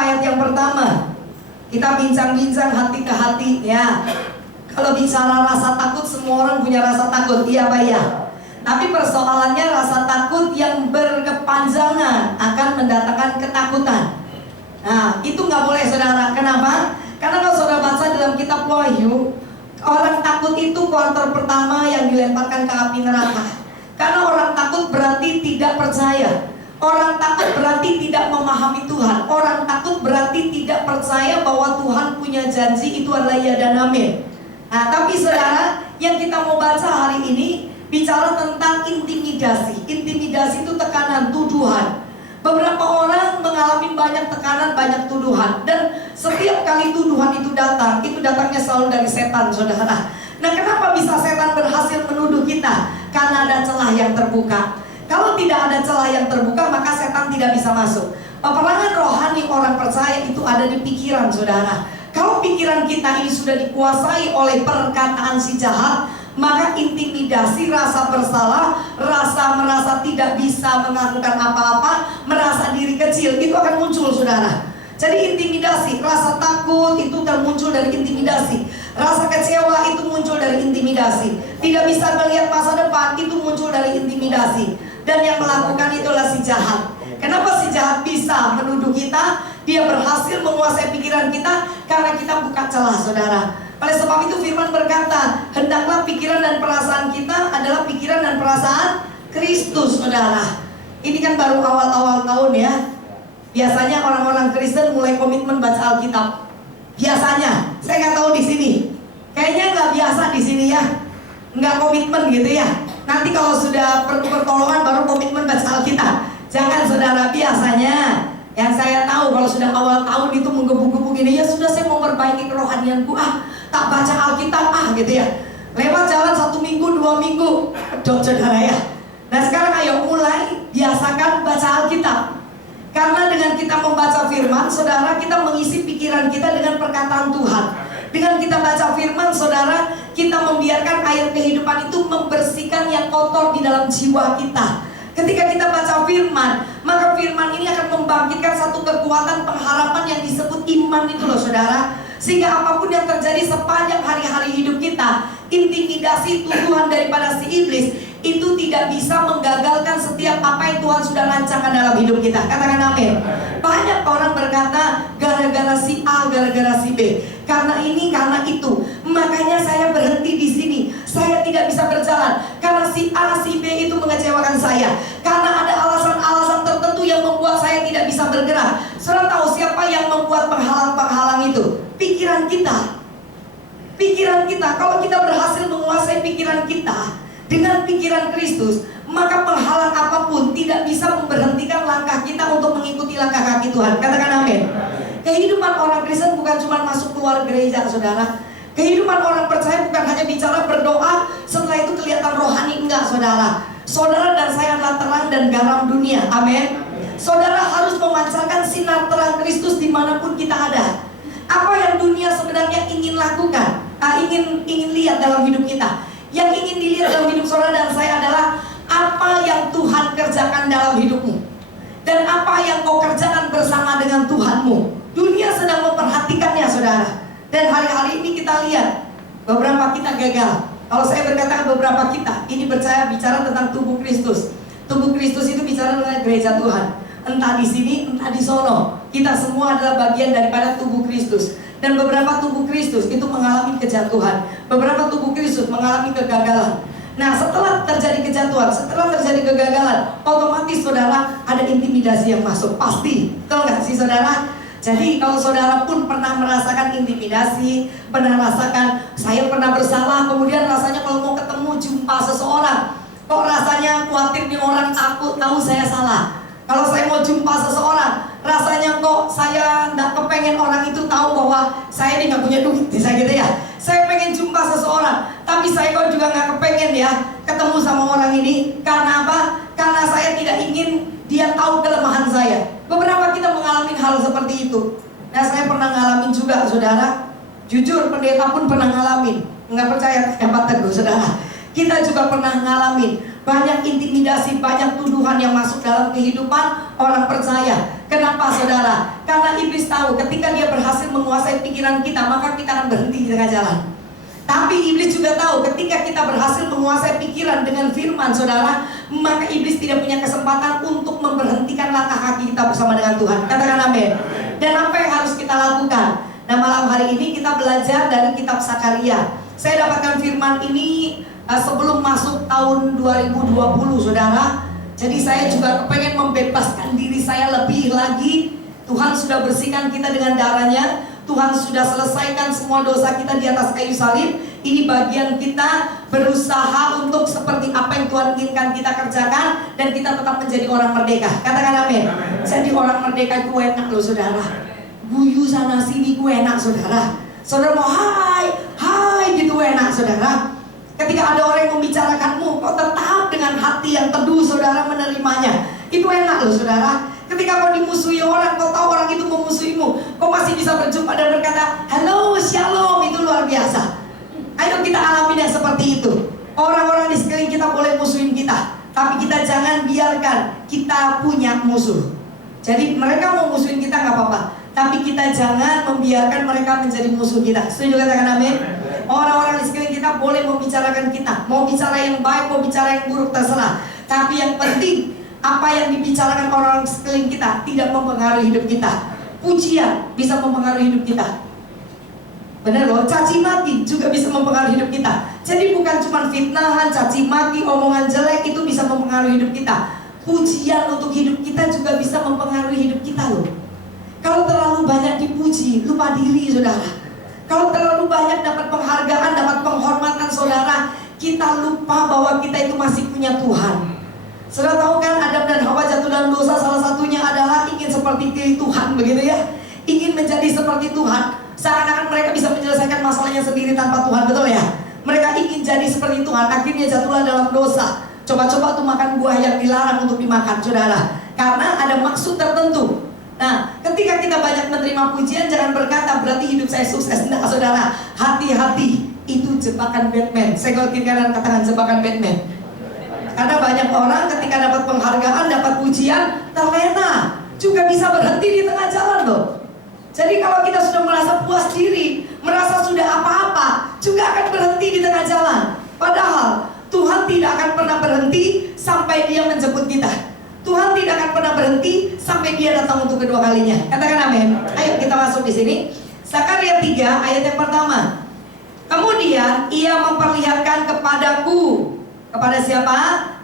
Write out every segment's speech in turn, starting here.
ayat yang pertama. Kita bincang-bincang hati ke hati ya. Kalau bicara rasa takut, semua orang punya rasa takut, iya Pak ya. Tapi persoalannya rasa takut yang berkepanjangan akan mendatangkan ketakutan. Nah, itu nggak boleh saudara. Kenapa? Karena kalau saudara baca dalam kitab Wahyu, orang takut itu kuarter pertama yang dilemparkan ke api neraka. Karena orang takut berarti tidak percaya. Orang takut berarti tidak memahami Tuhan. Orang takut berarti tidak percaya bahwa Tuhan punya janji, itu adalah ya dan amin. Nah, tapi saudara, yang kita mau baca hari ini bicara tentang intimidasi. Intimidasi itu tekanan, tuduhan. Beberapa orang mengalami banyak tekanan, banyak tuduhan. Dan setiap kali tuduhan itu datangnya selalu dari setan, saudara. Nah, kenapa bisa setan berhasil menuduh kita? Karena ada celah yang terbuka. Kalau tidak ada celah yang terbuka, maka setan tidak bisa masuk. Peperangan rohani orang percaya itu ada di pikiran, saudara. Kalau pikiran kita ini sudah dikuasai oleh perkataan si jahat, maka intimidasi, rasa bersalah, rasa merasa tidak bisa melakukan apa-apa, merasa diri kecil, itu akan muncul, saudara. Jadi intimidasi, rasa takut itu termuncul dari intimidasi. Rasa kecewa itu muncul dari intimidasi. Tidak bisa melihat masa depan itu muncul dari intimidasi. Dan yang melakukan itulah si jahat. Kenapa si jahat bisa menuduh kita? Dia berhasil menguasai pikiran kita karena kita buka celah, saudara. Oleh sebab itu firman berkata, hendaklah pikiran dan perasaan kita adalah pikiran dan perasaan Kristus, saudara. Ini kan baru awal-awal tahun ya. Biasanya orang-orang Kristen mulai komitmen baca Alkitab. Biasanya, saya nggak tahu di sini. Kayaknya nggak biasa di sini ya. Nggak komitmen gitu ya. Nanti kalau sudah perlu pertolongan baru komitmen baca Alkitab. Jangan, saudara. Biasanya yang saya tahu kalau sudah awal tahun itu menggebu-gebu gini, ya sudah saya mau memperbaiki kerohanianku, tak baca Alkitab gitu ya. Lewat jalan 1 minggu, 2 minggu, pedot, saudara ya. Nah sekarang ayo mulai biasakan baca Alkitab. Karena dengan kita membaca firman, saudara, kita mengisi pikiran kita dengan perkataan Tuhan. Dengan kita baca firman, saudara, kita membiarkan air kehidupan itu membersihkan yang kotor di dalam jiwa kita. Ketika kita baca firman, maka firman ini akan membangkitkan satu kekuatan pengharapan yang disebut iman itu loh, saudara. Sehingga apapun yang terjadi sepanjang hari-hari hidup kita, intimidasi, tuduhan daripada si iblis itu tidak bisa menggagalkan setiap apa yang Tuhan sudah rancangkan dalam hidup kita. Katakan amin. Banyak orang berkata gara-gara si A, gara-gara si B, karena ini, karena itu, makanya saya berhenti di sini, saya tidak bisa berjalan karena si A, si B itu mengecewakan saya, karena ada alasan-alasan tertentu yang membuat saya tidak bisa bergerak. Saudara tahu siapa yang membuat penghalang-penghalang itu? Pikiran kita. Pikiran kita. Kalau kita berhasil menguasai pikiran kita dengan pikiran Kristus, maka penghalang apapun tidak bisa memberhentikan langkah kita untuk mengikuti langkah kaki Tuhan. Katakan amin. Kehidupan orang Kristen bukan cuma masuk keluar gereja, saudara. Kehidupan orang percaya bukan hanya bicara berdoa, setelah itu kelihatan rohani, enggak, saudara. Saudara dan saya adalah terang dan garam dunia. Amin. Saudara harus memancarkan sinar terang Kristus dimanapun kita ada. Apa yang dunia sebenarnya ingin lakukan, ingin lihat dalam hidup kita. Yang ingin dilihat dalam hidup saudara dan saya adalah apa yang Tuhan kerjakan dalam hidupmu, dan apa yang kau kerjakan bersama dengan Tuhanmu. Dunia sedang memperhatikannya, saudara. Dan hari-hari ini kita lihat beberapa kita gagal. Kalau saya berkata beberapa kita, ini bicara tentang tubuh Kristus. Tubuh Kristus itu bicara tentang gereja Tuhan. Entah di sini, entah di sono, kita semua adalah bagian daripada tubuh Kristus. Dan beberapa tubuh Kristus itu mengalami kejatuhan. Beberapa tubuh Kristus mengalami kegagalan. Nah, setelah terjadi kejatuhan, setelah terjadi kegagalan, otomatis saudara ada intimidasi yang masuk. Pasti, tahu nggak sih saudara? Jadi kalau saudara pun pernah merasakan intimidasi, pernah merasakan saya pernah bersalah, kemudian rasanya kalau mau ketemu jumpa seseorang, kok rasanya khawatir nih orang takut tahu saya salah. Kalau saya mau jumpa seseorang, rasanya kok saya nggak kepengen orang itu tahu bahwa saya ini nggak punya duit, bisa gitu ya. Saya pengen jumpa seseorang, tapi saya kok juga nggak kepengen ya ketemu sama orang ini. Karena apa? Karena saya tidak ingin dia tahu kelemahan saya. Beberapa kita mengalami hal seperti itu. Nah, saya pernah ngalamin juga, saudara. Jujur, pendeta pun pernah ngalamin. Nggak percaya, dapat teguh, saudara. Kita juga pernah ngalamin banyak intimidasi, banyak tuduhan yang masuk dalam kehidupan orang percaya. Kenapa saudara? Karena iblis tahu ketika dia berhasil menguasai pikiran kita, maka kita akan berhenti di tengah jalan. Tapi iblis juga tahu ketika kita berhasil menguasai pikiran dengan firman saudara, maka iblis tidak punya kesempatan untuk memberhentikan langkah kaki kita bersama dengan Tuhan. Katakan amin. Dan apa yang harus kita lakukan? Nah, malam hari ini kita belajar dari kitab Sakaria. Saya dapatkan firman ini sebelum masuk tahun 2020 saudara. Jadi saya juga kepengen membebaskan diri saya lebih lagi. Tuhan sudah bersihkan kita dengan darahnya. Tuhan sudah selesaikan semua dosa kita di atas kayu salib. Ini bagian kita berusaha untuk seperti apa yang Tuhan inginkan kita kerjakan, dan kita tetap menjadi orang merdeka. Katakan amin. Jadi orang merdeka itu enak loh saudara. Guyu sana sini gue enak saudara. Saudara mau hai gitu enak saudara. Ketika ada orang yang membicarakanmu, kau tetap dengan hati yang teduh saudara menerimanya. Itu enak loh saudara. Ketika kau dimusuhi orang, kau tahu orang itu memusuhimu, kau masih bisa berjumpa dan berkata halo, shalom. Itu luar biasa. Ayo kita alami yang seperti itu. Orang-orang di sekeliling kita boleh musuhin kita, tapi kita jangan biarkan kita punya musuh. Jadi mereka mau musuhin kita nggak apa-apa, tapi kita jangan membiarkan mereka menjadi musuh kita. Setuju katakan amin? Orang-orang di sekeliling kita boleh membicarakan kita, mau bicara yang baik, mau bicara yang buruk, terserah. Tapi yang penting apa yang dibicarakan orang sekeliling kita tidak mempengaruhi hidup kita. Pujian bisa mempengaruhi hidup kita. Benar loh, caci maki juga bisa mempengaruhi hidup kita. Jadi bukan cuma fitnahan, caci maki, omongan jelek itu bisa mempengaruhi hidup kita. Pujian untuk hidup kita juga bisa mempengaruhi hidup kita loh. Kalau terlalu banyak dipuji, lupa diri saudara. Kalau terlalu banyak dapat penghargaan, dapat penghormatan saudara, kita lupa bahwa kita itu masih punya Tuhan. Saudara tahu kan Adam dan Hawa jatuh dalam dosa, salah satunya adalah ingin seperti Tuhan begitu ya. Ingin menjadi seperti Tuhan. Seakan-akan mereka bisa menyelesaikan masalahnya sendiri tanpa Tuhan, betul ya? Mereka ingin jadi seperti Tuhan, akhirnya jatuhlah dalam dosa. Coba-coba tuh makan buah yang dilarang untuk dimakan saudara, karena ada maksud tertentu. Nah, ketika kita banyak menerima pujian, jangan berkata berarti hidup saya sukses. Nah saudara, hati-hati, itu jebakan Batman. Saya kalau kiri kanan katakan jebakan Batman. Karena banyak orang ketika dapat penghargaan, dapat pujian, terlena, juga bisa berhenti di tengah jalan loh. Jadi kalau kita sudah merasa puas diri, merasa sudah apa-apa, juga akan berhenti di tengah jalan. Padahal Tuhan tidak akan pernah berhenti sampai Dia menjemput kita. Tuhan tidak akan pernah berhenti sampai Dia datang untuk kedua kalinya. Katakan amin. Ayo kita masuk di sini. Sakaria 3 ayat yang pertama. Kemudian ia memperlihatkan kepadaku. Kepada siapa?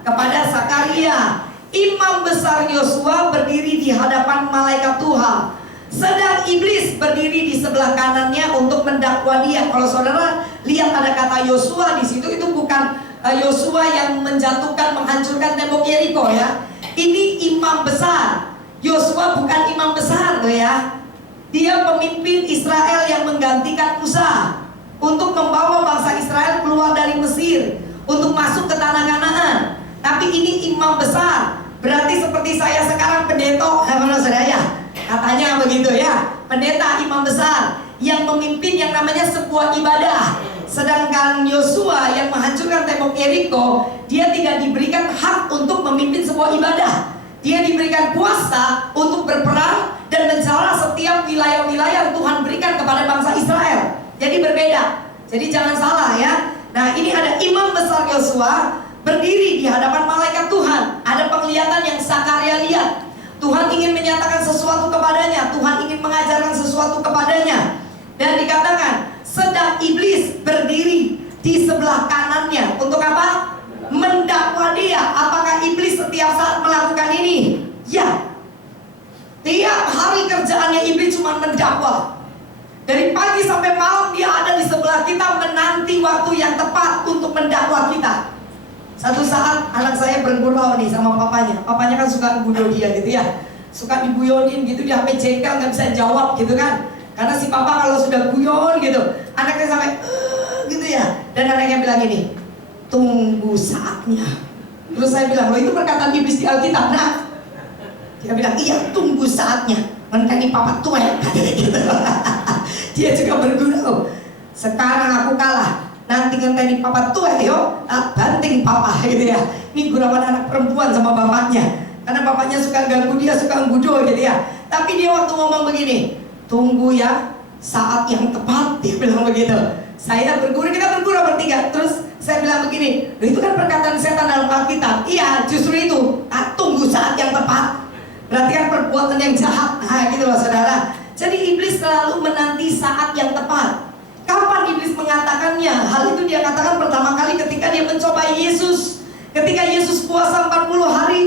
Kepada Sakaria, imam besar Yosua berdiri di hadapan malaikat Tuhan. Sedang iblis berdiri di sebelah kanannya untuk mendakwa dia. Kalau saudara lihat ada kata Yosua di situ, itu bukan Yosua yang menjatuhkan, menghancurkan tembok Yeriko ya. Ini imam besar. Yosua bukan imam besar tuh ya. Dia pemimpin Israel yang menggantikan Musa untuk membawa bangsa Israel keluar dari Mesir, untuk masuk ke tanah Kanaan. Tapi ini imam besar. Berarti seperti saya sekarang pendeta, saudara ya. Katanya begitu ya. Pendeta, imam besar yang memimpin yang namanya sebuah ibadah. Sedangkan Yosua yang menghancurkan tembok Yeriko, dia tidak diberikan hak untuk memimpin sebuah ibadah. Dia diberikan kuasa untuk berperang dan menjala setiap wilayah-wilayah yang Tuhan berikan kepada bangsa Israel. Jadi berbeda. Jadi jangan salah ya. Nah ini ada imam besar Yosua berdiri di hadapan malaikat Tuhan. Ada penglihatan yang Sakaria lihat. Tuhan ingin menyatakan sesuatu kepadanya. Tuhan ingin mengajarkan sesuatu kepadanya. Dan dikatakan sedang iblis berdiri di sebelah kanannya. Untuk apa? Mendakwa dia. Apakah iblis setiap saat melakukan ini? Ya. Tiap hari kerjaannya iblis cuma mendakwa. Dari pagi sampai malam dia ada di sebelah kita, menanti waktu yang tepat untuk mendakwa kita. Satu saat anak saya bergurau nih sama papanya. Papanya kan suka gudo dia gitu ya, suka diguyonin gitu, dia sampai jengkel nggak bisa jawab gitu kan. Karena si papa kalau sudah guyon gitu, anaknya sampai gitu ya. Dan anaknya bilang gini, tunggu saatnya. Terus saya bilang, loh itu perkataan iblis di Alkitab. Nah, dia bilang, iya tunggu saatnya. Mengenai papa tua ya, katanya gitu. Dia juga bergurau. Sekarang aku kalah, nanti ngenteni papa tua yo, banting papa gitu ya. Ini gurauan anak perempuan sama bapaknya. Karena bapaknya suka ganggu dia, suka gudo gitu ya. Tapi dia waktu ngomong begini, tunggu ya saat yang tepat, dia bilang begitu. Saya berguru, kita berguru bertiga. Terus saya bilang begini, itu kan perkataan setan dalam Alkitab. Iya, justru itu. Tunggu saat yang tepat. Berarti kan perbuatan yang jahat. Nah, gitu loh saudara. Jadi iblis selalu menanti saat yang tepat. Kapan iblis mengatakannya? Hal itu dia katakan pertama kali ketika dia mencobai Yesus. Ketika Yesus puasa 40 hari,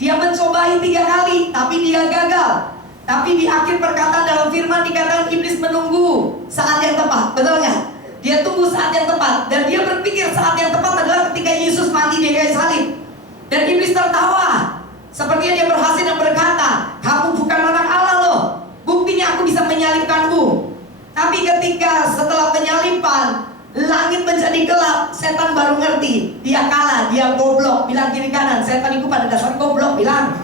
dia mencobai 3 kali, tapi dia gagal. Tapi di akhir perkataan dalam firman dikatakan iblis menunggu saat yang tepat. Betul nggak? Dia tunggu saat yang tepat. Dan dia berpikir saat yang tepat adalah ketika Yesus mati di kayu salib. Dan iblis tertawa. Sepertinya dia berhasil dan berkata, kamu bukan anak Allah loh. Buktinya aku bisa menyalibkanmu. Tapi ketika setelah penyaliban, langit menjadi gelap, setan baru ngerti. Dia kalah, dia goblok. Bilang kiri kanan, setan itu pada dasarnya goblok. Bilang.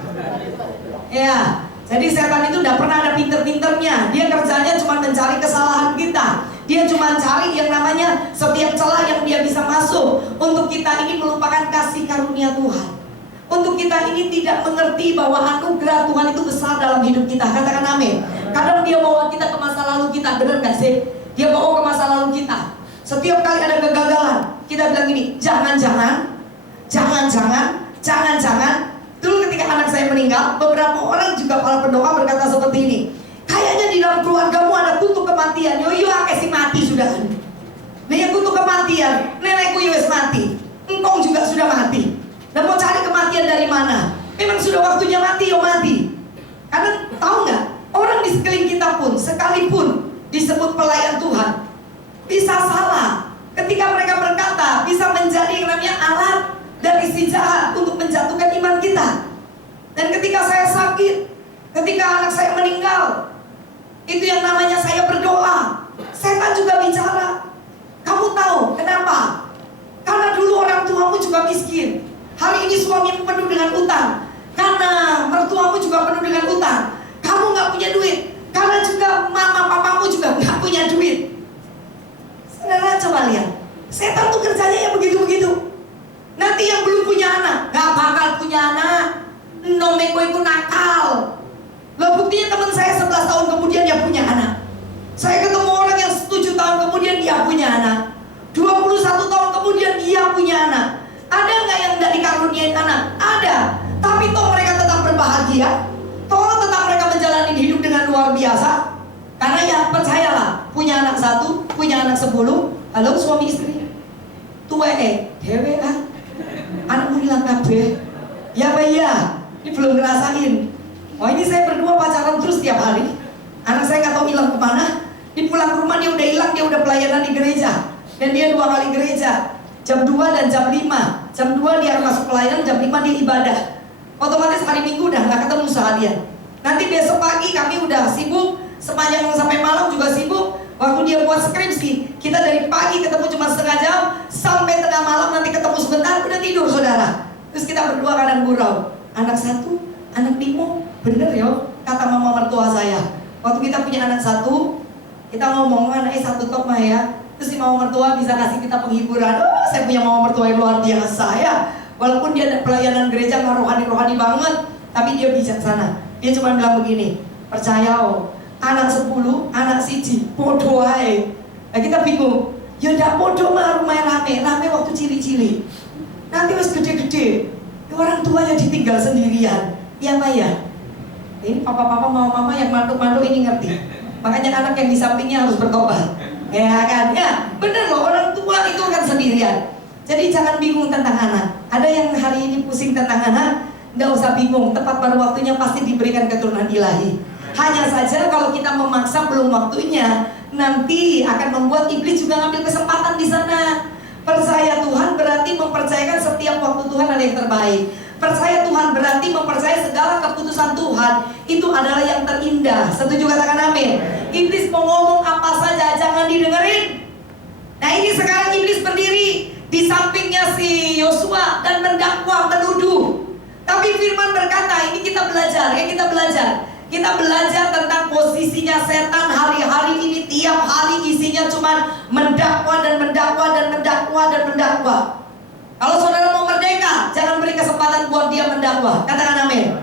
Ya. Jadi setan itu tidak pernah ada pinter-pinternya. Dia kerjanya cuma mencari kesalahan kita. Dia cuma cari yang namanya setiap celah yang dia bisa masuk. Untuk kita ini melupakan kasih karunia Tuhan. Untuk kita ini tidak mengerti bahwa anugerah Tuhan itu besar dalam hidup kita. Katakan amin. Kadang dia bawa kita ke masa lalu kita. Benar gak sih? Dia bawa ke masa lalu kita. Setiap kali ada kegagalan, kita bilang gini, jangan-jangan. Dulu ketika anak saya meninggal, beberapa orang juga para pendoa berkata seperti ini, kayaknya di dalam keluargamu ada kutuk kematian. Yo kasih mati sudah. Nih kutuk kematian, nenekku wis mati, engkau juga sudah mati. Dan mau cari kematian dari mana? Memang sudah waktunya mati, yo mati. Karena tahu nggak, orang di sekeliling kita pun, sekalipun disebut pelayan Tuhan, bisa salah. Ketika mereka berkata, bisa menjadi yang namanya alat dari si jahat untuk menjatuhkan iman kita. Dan ketika saya sakit, ketika anak saya meninggal, itu yang namanya saya berdoa, setan juga bicara. Kamu tahu kenapa? Karena dulu orang tuamu juga miskin. Hari ini suamimu penuh dengan utang. Karena mertuamu juga penuh dengan utang. Kamu gak punya duit. Karena juga mama papamu juga gak punya duit. Saudara coba lihat, setan tuh kerjanya yang begitu-begitu. Nanti yang belum punya anak gak bakal punya anak. Nomeko itu nakal. Loh buktinya teman saya 11 tahun kemudian dia punya anak. Saya ketemu orang yang 7 tahun kemudian dia punya anak. 21 tahun kemudian dia punya anak. Ada nggak yang tidak dikaruniain anak? Ada. Tapi toh mereka tetap berbahagia. Toh tetap mereka menjalani hidup dengan luar biasa. Karena ya percayalah, punya anak 1, punya anak 10. Halo suami istri. Tua dewe kan. Anakmu hilang kabeh. Ya Pak ya. Ini belum ngerasain. Oh ini saya berdua pacaran terus tiap hari. Anak saya nggak tahu hilang kemana. Di pulang ke rumah dia udah hilang, dia udah pelayanan di gereja. Dan dia 2 kali gereja. Jam 2 dan jam 5. Jam 2 dia masuk pelayanan, jam 5 dia ibadah. Otomatis hari Minggu udah nggak ketemu seharian. Nanti besok pagi kami udah sibuk. Sepanjang sampai malam juga sibuk. Waktu dia buat skripsi, kita dari pagi ketemu cuma setengah jam, sampai tengah malam nanti ketemu sebentar, udah tidur saudara. Terus kita berdua kadang gurau. Anak 1, anak 5, bener yo, kata mama mertua saya. Waktu kita punya anak 1, kita ngomong anaknya 1 tok mah ya. Terus si mama mertua bisa kasih kita penghiburan. Oh saya punya mama mertua yang luar biasa ya. Walaupun dia ada pelayanan gereja nggak rohani-rohani banget, tapi dia bijaksana. Dia cuma bilang begini, percaya oh, anak 10, anak 1, bodoh aja. Nah kita bingung, ya ndak bodoh mah rumah rame waktu cili-cili. Nanti pas gede-gede, orang tuanya ditinggal sendirian. Iya Pak ya? Ini papa-papa mama-mama yang mantu-mantu ini ngerti. Makanya anak yang di sampingnya harus bertobat. Ya kan? Ya bener loh, orang tua itu kan sendirian. Jadi jangan bingung tentang anak. Ada yang hari ini pusing tentang anak, nggak usah bingung. Tepat pada waktunya pasti diberikan keturunan ilahi. Hanya saja kalau kita memaksa belum waktunya, nanti akan membuat iblis juga ngambil kesempatan di sana. Percaya Tuhan berarti mempercayakan setiap waktu Tuhan ada yang terbaik. Percaya Tuhan berarti mempercayai segala keputusan Tuhan itu adalah yang terindah. Setuju katakan amin. Iblis mau ngomong apa saja jangan didengerin. Nah ini sekarang iblis berdiri di sampingnya si Yosua dan mendakwa, menuduh. Tapi firman berkata, ini kita belajar, Kita belajar tentang posisinya setan hari-hari ini. Tiap hari isinya cuma mendakwa dan mendakwa dan mendakwa dan mendakwa. Kalau saudara mau merdeka, jangan beri kesempatan buat dia mendakwa. Katakan amin.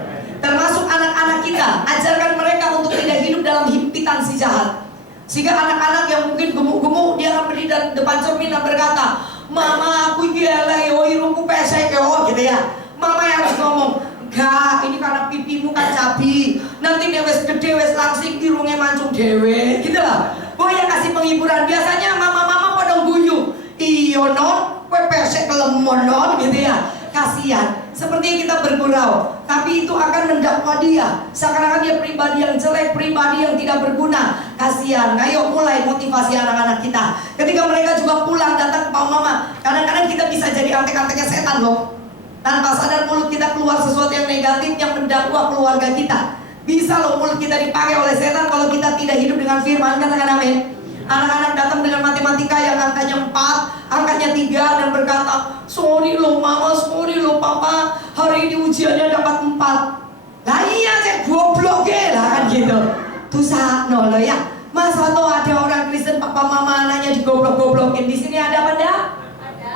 Termasuk anak-anak kita, ajarkan mereka untuk tidak hidup dalam himpitan si jahat. Sehingga anak-anak yang mungkin gemuk-gemuk, dia akan berdiri di depan cermin dan berkata, "Mama, aku gila yo, irungku pesek yo," gitu ya. Mama yang harus ngomong, "Enggak, ini karena pipimu kan cabi. Nanti dewes gede, wes langsing irungnya mancung dewe," gitu lah. Pokoknya kasih penghiburan. Biasanya mama-mama pada guyu, "Iyo non, kue pesek kelemon non," gitu ya. Kasihan, seperti yang kita bergurau, tapi itu akan mendakwa dia seakan-akan dia pribadi yang jelek, pribadi yang tidak berguna. Kasihan. Ayo mulai motivasi anak-anak kita. Ketika mereka juga pulang datang ke papa mama, kadang-kadang kita bisa jadi antek-anteknya setan loh. Tanpa sadar mulut kita keluar sesuatu yang negatif yang mendakwa keluarga kita. Bisa loh mulut kita dipakai oleh setan kalau kita tidak hidup dengan firman. Katakan amin. Anak-anak datang dengan matematika yang angkanya 4, angkanya 3 dan berkata, "Sorry loh mama, sorry loh papa, hari ini ujiannya dapat 4. Lah iya cek goblok lah kan gitu. Tuh sakno loh ya. Masa tuh ada orang Kristen papa mama anaknya digoblok-goblokin. Di sini ada apa enggak? Ada.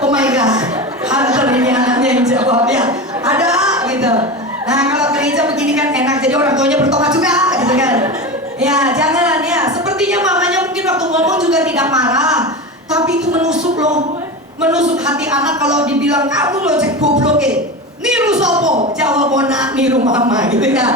Oh my god. Hunter ini anaknya yang jawab ya. Ada gitu. Nah kalau gereja begini kan enak, jadi orang tuanya bertobat juga gitu kan. Ya jangan ya, sepertinya mamanya mungkin waktu ngomong juga tidak marah, tapi itu menusuk loh, menusuk hati anak kalau dibilang, "Kamu loh cek goblok niru sopo?" Jawab "Mona niru mama," gitu ya.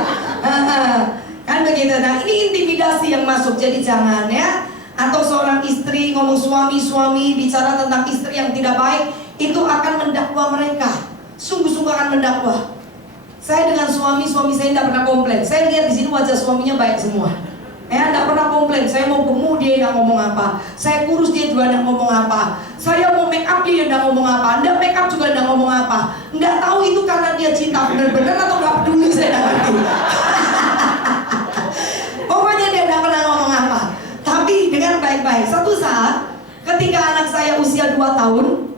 Kan begitu. Nah ini intimidasi yang masuk, jadi jangan ya. Atau seorang istri ngomong suami bicara tentang istri yang tidak baik, itu akan mendakwa mereka, sungguh-sungguh akan mendakwa. Saya dengan suami saya tidak pernah komplain. Saya lihat di sini wajah suaminya baik semua. Tidak pernah komplain. Saya mau gemuk dia tidak ngomong apa. Saya kurus dia juga tidak ngomong apa. Saya mau make up dia tidak ngomong apa. Tidak make up juga tidak ngomong apa. Tidak tahu itu karena dia cinta benar-benar atau nggak peduli, saya tidak ngerti. Pokoknya dia tidak pernah ngomong apa. Tapi dengan baik-baik. Satu saat ketika anak saya usia 2 tahun,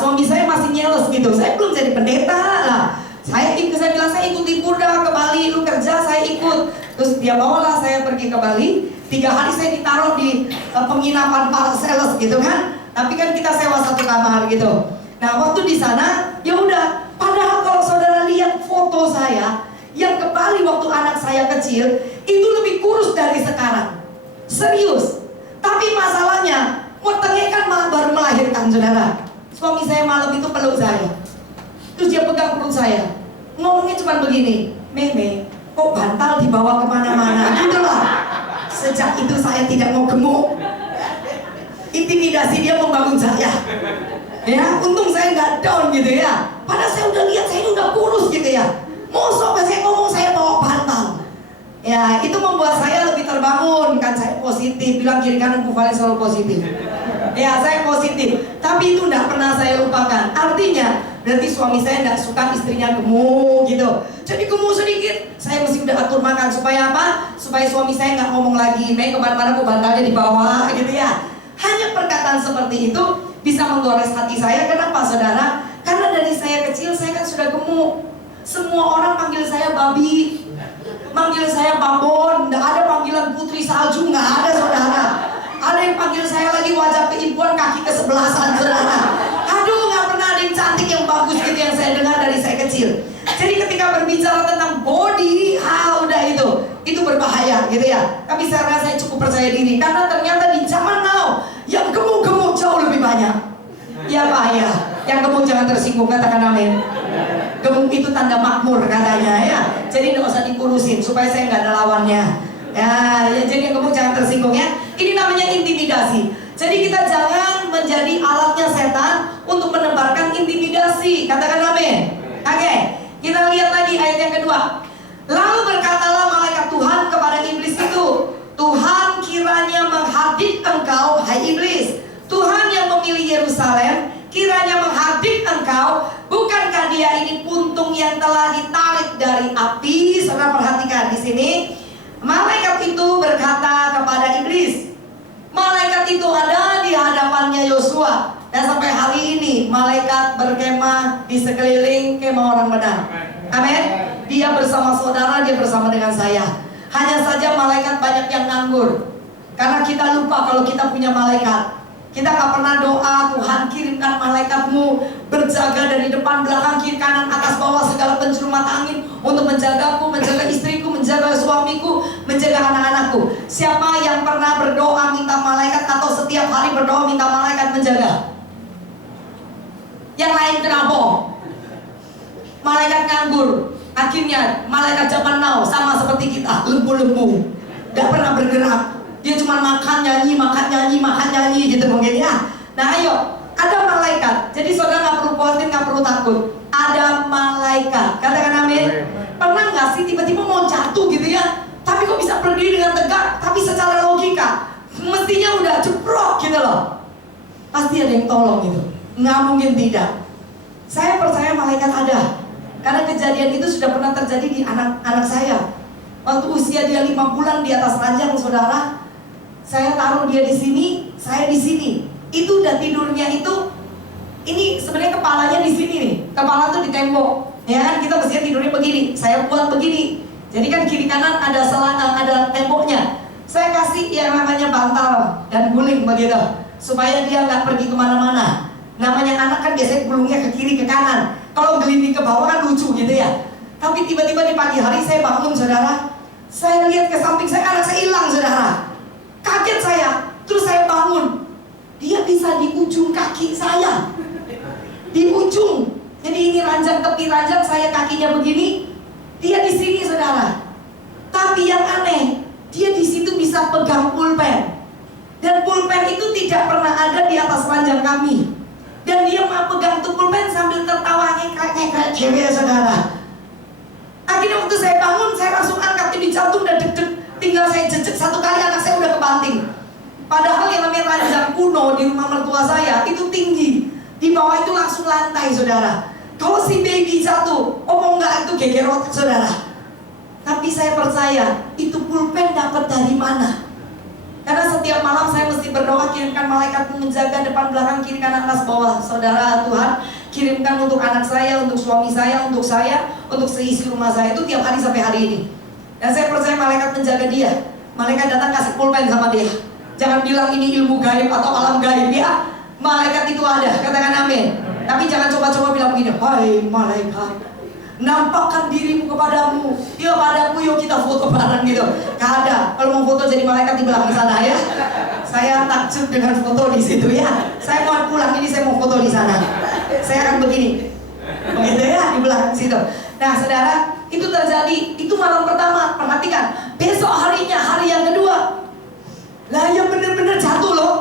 suami saya masih nyeles gitu. Saya belum jadi pendeta lah. Saya bilang saya ikut Purda ke Bali, lu kerja saya ikut. Terus dia bawalah saya pergi ke Bali. 3 hari saya ditaruh di penginapan para sales gitu kan. Tapi kan kita sewa 1 kamar gitu. Nah waktu di sana ya udah. Padahal kalau saudara lihat foto saya yang ke Bali waktu anak saya kecil, itu lebih kurus dari sekarang. Serius. Tapi masalahnya wetenge kan malah baru melahirkan saudara. Suami saya malam itu peluk saya. Terus dia pegang perut saya, ngomongnya cuma begini, "Meme, kok bantal dibawa kemana-mana?" Gitu lah. Sejak itu saya tidak mau gemuk. Intimidasi dia membangun saya. Ya, untung saya nggak down gitu ya. Padahal saya udah lihat saya udah kurus gitu ya. Mosok saya ngomong saya bawa bantal. Ya, itu membuat saya lebih terbangun. Kan saya positif, bilang kiri kanan Kufale selalu positif. Ya, saya positif. Tapi itu tidak pernah saya lupakan. Artinya berarti suami saya tidak suka istrinya gemuk gitu. Jadi gemuk sedikit, saya mesti udah atur makan supaya apa? Supaya suami saya nggak ngomong lagi, "Mei kemana-mana kok bantalnya di bawah," gitu ya. Hanya perkataan seperti itu bisa menggores hati saya. Kenapa saudara? Karena dari saya kecil saya kan sudah gemuk. Semua orang panggil saya babi, manggil saya babon. Nggak ada panggilan putri salju, nggak ada saudara. Ada yang panggil saya lagi wajah keibuan, kaki kesebelasan saudara. Aduh, nggak pernah ada yang cantik yang bagus gitu yang saya dengar dari saya kecil. Jadi ketika berbicara tentang body, udah itu berbahaya gitu ya. Tapi sekarang saya cukup percaya diri karena ternyata di zaman now yang gemuk-gemuk jauh lebih banyak. Ya Pak ya, yang gemuk jangan tersinggung, katakan amin. Gemuk itu tanda makmur katanya ya. Jadi nggak usah dikurusin supaya saya nggak ada lawannya. Ya, jadi yang gemuk jangan tersinggung ya. Ini namanya intimidasi. Jadi kita jangan menjadi alatnya setan untuk menebarkan intimidasi. Katakan amin. Oke, kita lihat lagi ayat yang kedua. Lalu berkatalah malaikat Tuhan kepada iblis itu, "Tuhan kiranya menghardik engkau, hai iblis. Tuhan yang memilih Yerusalem, kiranya menghardik engkau. Bukankah dia ini puntung yang telah ditarik dari api?" Saudara perhatikan di sini. Malaikat itu berkata kepada iblis. Malaikat itu ada di hadapannya Yosua. Dan sampai hari ini malaikat berkemah di sekeliling kemah orang benar. Amin. Dia bersama saudara, dia bersama dengan saya. Hanya saja malaikat banyak yang nganggur. Karena kita lupa kalau kita punya malaikat. Kita gak pernah doa, Tuhan kirimkan malaikat-Mu berjaga dari depan, belakang, kiri, kanan, atas, bawah, segala penjuru mata angin untuk menjagaku, menjaga istriku, menjaga suamiku, menjaga anak-anakku. Siapa yang pernah berdoa minta malaikat atau setiap hari berdoa minta malaikat menjaga? Yang lain kenapa? Malaikat nganggur. Akhirnya malaikat zaman now sama seperti kita, lembu-lembu, gak pernah bergerak. Dia cuma makan nyanyi, makan nyanyi, makan nyanyi gitu mungkin ya. Nah ayo, ada malaikat. Jadi saudara gak perlu khawatir, gak perlu takut. Ada malaikat. Katakan amin. Pernah gak sih tiba-tiba mau jatuh gitu ya, tapi kok bisa berdiri dengan tegak, tapi secara logika mestinya udah jeprok gitu loh. Pasti ada yang tolong gitu. Nggak mungkin tidak. Saya percaya malaikat ada. Karena kejadian itu sudah pernah terjadi di anak-anak saya. Waktu usia dia 5 bulan di atas ranjang, saudara, saya taruh dia di sini, saya di sini. Itu udah tidurnya itu, ini sebenarnya kepalanya di sini nih. Kepala tuh di tembok. Ya kan kita mestinya tidurnya begini. Saya buat begini. Jadi kan kiri kanan ada ada temboknya. Saya kasih yang namanya bantal dan guling begitu, supaya dia nggak pergi kemana-mana. Namanya anak kan biasanya gulungnya ke kiri ke kanan. Kalau gelinding ke bawah kan lucu gitu ya. Tapi tiba-tiba di pagi hari saya bangun, saudara. Saya lihat ke samping saya, anak saya hilang, saudara. Kaget saya. Terus saya bangun. Dia bisa di ujung kaki saya. Di ujung. Jadi ini ranjang, tepi ranjang, saya kakinya begini. Dia di sini, saudara. Tapi yang aneh, dia di situ bisa pegang pulpen. Dan pulpen itu tidak pernah ada di atas ranjang kami. Dan dia mau pegang tuh pulpen sambil tertawa ngekrak-ngekrak cewek, saudara. Akhirnya waktu saya bangun, saya langsung angkat, ini jantung udah deg-deg. Tinggal saya jejek satu kali, anak saya udah kebanting. Padahal yang namanya ranjang kuno di rumah mertua saya itu tinggi. Di bawah itu langsung lantai, saudara. Kalau si baby jatuh, omong enggak itu geger otak, saudara. Tapi saya percaya, itu pulpen dapat dari mana? Karena setiap malam saya mesti berdoa, kirimkan malaikat menjaga depan, belakang, kiri, kanan, atas, bawah. Saudara, Tuhan kirimkan untuk anak saya, untuk suami saya, untuk seisi rumah saya. Itu tiap hari sampai hari ini. Dan saya percaya malaikat menjaga dia. Malaikat datang kasih pulpen sama dia. Jangan bilang ini ilmu gaib atau alam gaib ya. Malaikat itu ada, katakan amin. Tapi jangan coba-coba bilang begini, hai malaikat, nampakkan dirimu kepadamu. Ya padaku, yuk kita foto bareng gitu. Gak ada. Kalau mau foto jadi malaikat di belakang sana ya. Saya takjub dengan foto di situ ya. Saya mau pulang, ini saya mau foto di sana. Saya akan begini, begitu ya, di belakang situ. Nah saudara, itu terjadi. Itu malam pertama. Perhatikan, besok harinya, hari yang kedua, lah ya bener-bener jatuh loh.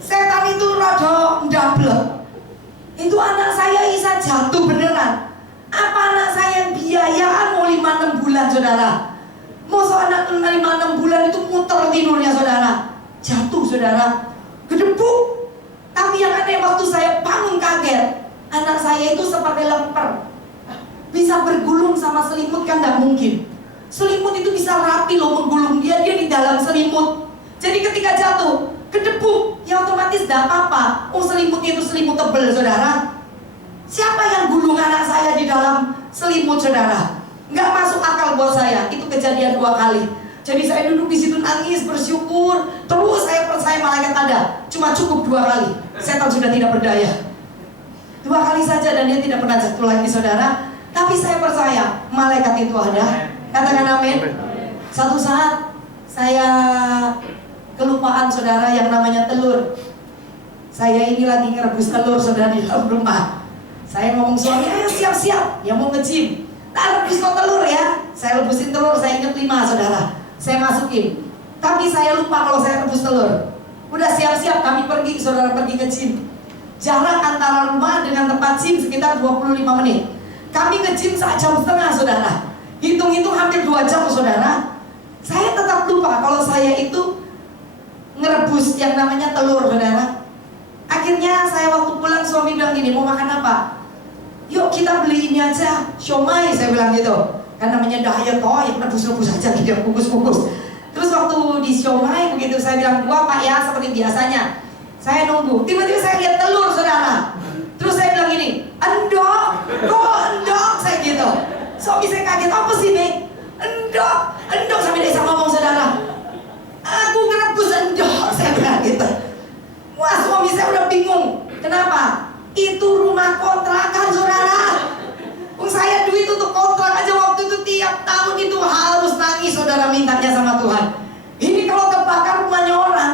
Setan itu rada ndablek. Itu anak saya bisa jatuh beneran. Apa anak saya yang biayaan mau 5-6 bulan, saudara? Mau anak 5-6 bulan itu muter tidurnya, saudara. Jatuh, saudara. Gedebuk. Tapi yang aneh, waktu saya bangun kaget, anak saya itu seperti lemper. Bisa bergulung sama selimut kan gak mungkin. Selimut itu bisa rapi loh menggulung dia di dalam selimut. Jadi ketika jatuh, gedebuk, ya otomatis gak apa-apa. Oh selimutnya itu selimut tebel, saudara. Siapa yang gulung anak saya di dalam selimut, saudara? Nggak masuk akal buat saya. Itu kejadian 2 kali. Jadi saya duduk di situ nangis, bersyukur. Terus saya percaya malaikat ada. Cuma cukup 2 kali. Setan sudah tidak berdaya. 2 kali saja dan dia tidak pernah jatuh lagi, saudara. Tapi saya percaya malaikat itu ada. Katakan amin. Satu saat saya kelupaan, saudara, yang namanya telur. Saya ini lagi ngerebus telur, saudara, di dalam rumah. Saya ngomong suami, ayo siap-siap, ya mau nge-gym. Nah, rebus no telur ya. Saya rebusin telur, saya ingat 5, saudara. Saya masukin. Tapi saya lupa kalau saya rebus telur. Udah siap-siap, kami pergi, saudara, pergi ke gym. Jarak antara rumah dengan tempat gym sekitar 25 menit. Kami nge-gym 1,5 jam, saudara. Hitung-hitung hampir 2 jam, saudara. Saya tetap lupa kalau saya itu ngerebus yang namanya telur, saudara. Akhirnya saya waktu pulang, suami bilang gini, mau makan apa? Yuk kita beli ini aja, siomay, saya bilang gitu. Kan namanya diet, oh ya rebus-rebus aja gitu, kukus-kukus. Terus waktu di siomay begitu, saya bilang 2 pak ya, seperti biasanya. Saya nunggu, tiba-tiba saya lihat telur, saudara. Terus saya bilang gini, endok, kok endok, saya gitu. Suami saya kaget, apa sih nih? Endok sampai dia sama ngomong, saudara. Aku ngerebus endok, saya bilang gitu. Kenapa? Itu rumah kontrakan, saudara. Saya duit untuk kontrak aja waktu itu tiap tahun itu harus nangis, saudara, mintanya sama Tuhan. Ini kalau kebakar rumahnya orang,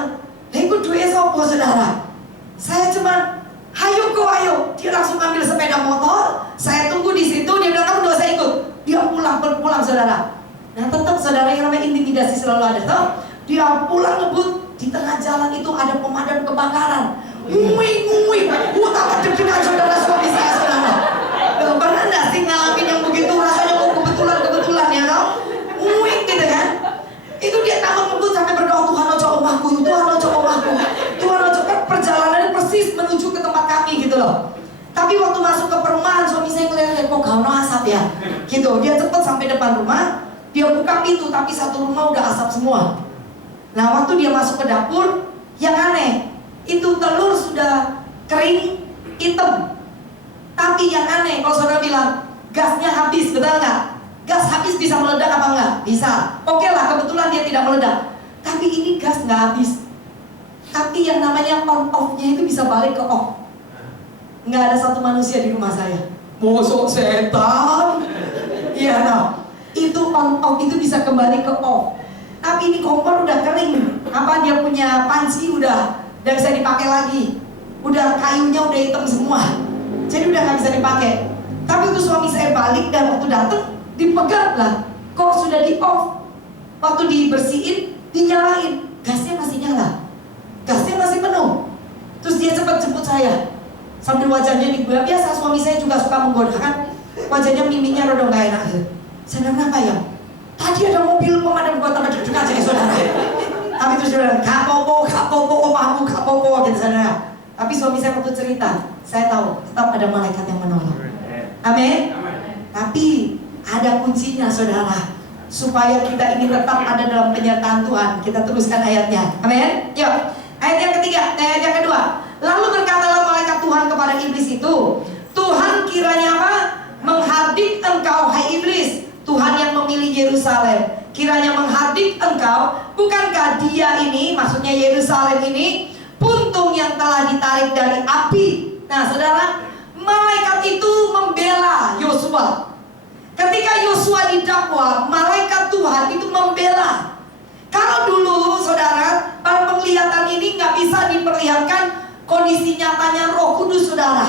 itu duit sopo, saudara. Saya cuman, ayo go ayo. Dia langsung ambil sepeda motor. Saya tunggu di situ. Dia bilang, kamu gak usah ikut. Dia pulang, saudara. Nah tetap, saudara, yang namanya intimidasi selalu ada, toh. Dia pulang ngebut. Di tengah jalan itu ada pemadam kebakaran. Ngui, tambah deg-degan, saudara, suami saya, saudara. Pernah gak sih ngalamin yang begitu? Rasanya kebetulan ya, toh. Ngui gitu kan. Itu dia tambah ngebut sampai berdoa, Tuhan ojo omahku, Tuhan ojo omahku, Tuhan ojo. Kan perjalanan persis menuju ke tempat kami gitu loh. Tapi waktu masuk ke perumahan, suami saya ngeliat, kok gak ada asap ya gitu. Dia cepet sampai depan rumah. Dia buka pintu, tapi satu rumah udah asap semua. Nah waktu dia masuk ke dapur, yang aneh, itu telur sudah kering, hitam. Tapi yang aneh, kalau saudara bilang, gasnya habis, betul nggak? Gas habis bisa meledak apa enggak? Bisa. Oke lah, kebetulan dia tidak meledak. Tapi ini gas nggak habis. Tapi yang namanya on off-nya itu bisa balik ke off. Nggak ada satu manusia di rumah saya. Mosok setan? Iya no. Itu on off itu bisa kembali ke off. Tapi ini kompor udah kering. Apa dia punya panci udah bisa dipakai lagi. Udah kayunya udah hitam semua. Jadi udah nggak bisa dipakai. Tapi itu suami saya balik dan waktu dateng dipegang lah. Kok sudah di off? Waktu dibersihin, dinyalain, gasnya masih nyala. Gasnya masih penuh. Terus dia cepat jemput saya. Sambil wajahnya dibuat, biasa suami saya juga suka menggoda kan. Wajahnya miminya rodong gak enak. Saya bilang, kenapa ya? Tadi ada mobil pemadam buat tambah deg-degan aja saudara. Tapi terus dia bilang, gak popo, omahmu, gak popo gitu saudara. Tapi suami saya waktu cerita, saya tahu tetap ada malaikat yang menolong. Amin. Tapi ada kuncinya saudara, supaya kita ini tetap ada dalam penyertaan Tuhan. Kita teruskan ayatnya. Amin. Yuk. Ayat yang ketiga, ayat yang kedua. Lalu berkatalah malaikat Tuhan kepada iblis itu, Tuhan kiranya apa? Menghardik engkau, hai iblis. Tuhan yang memilih Yerusalem, kiranya menghardik engkau. Bukankah dia ini, maksudnya Yerusalem ini, puntung yang telah ditarik dari api. Nah saudara, malaikat itu membela Yosua. Ketika Yosua didakwa, malaikat Tuhan itu membela. Kalau dulu saudara, pada penglihatan ini nggak bisa diperlihatkan kondisi nyatanya Roh Kudus saudara.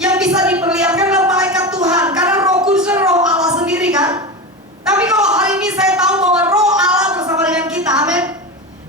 Yang bisa diperlihatkan adalah malaikat Tuhan, karena Roh Kudus adalah Roh Allah sendiri kan. Tapi kalau hari ini saya tahu bahwa Roh Allah bersama dengan kita, amin.